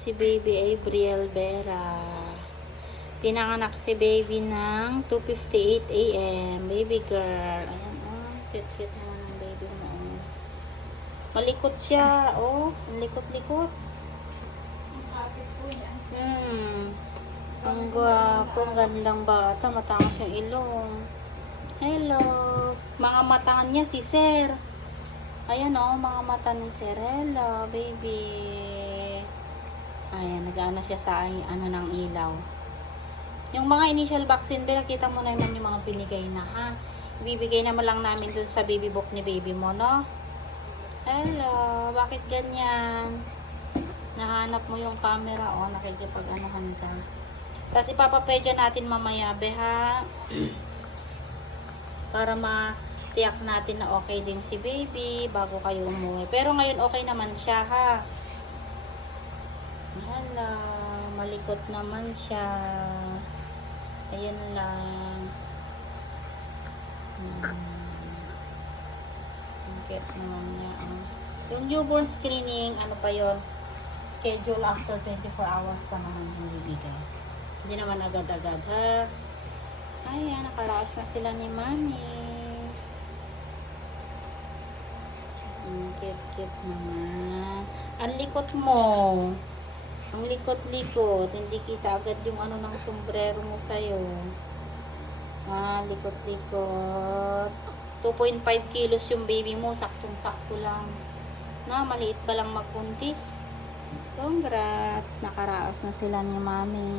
Si baby Abriel Vera. Pinanganak si baby ng 2:58 AM. Baby girl. Ayan, oh. Cute-cute naman ang baby mo. Oh. Malikot siya. Oh, malikot-likot. Ang gwapo, ang gandang bata. Matangas yung ilong. Hello. Mga mata niya si Sir. Ayan, oh, mga mata ni Sir. Hello, baby. Ayan, nag-ano siya sa ano ng ilaw. Yung mga initial vaccine, nakita mo naman yung mga binigay na, ha? Ibibigay naman lang namin dun sa baby book ni baby mo, no? Hello, bakit ganyan? Nahanap mo yung camera, oh, nakikipag-anuhan ka. Tapos ipapapedya natin mamaya, be, ha? Para matiyak natin na okay din si baby bago kayo umuwi. Pero ngayon okay naman siya, ha? Hala, malikot naman siya. Ayan lang. Ang cute naman niya. Oh. Yung newborn screening, ano pa yon? Schedule after 24 hours pa naman yung bibigay. Hindi naman agad-agad, ha? Ayan, nakaraos na sila ni Mami. Ang cute-cute naman. Ang likot mo. Ang likot-likot. Hindi kita agad yung ano ng sombrero mo sa'yo. Ah, likot-likot. 2.5 kilos yung baby mo. Saktong-sakto lang. Na, maliit ka lang magpuntis. Congrats. Nakaraos na sila ni Mami.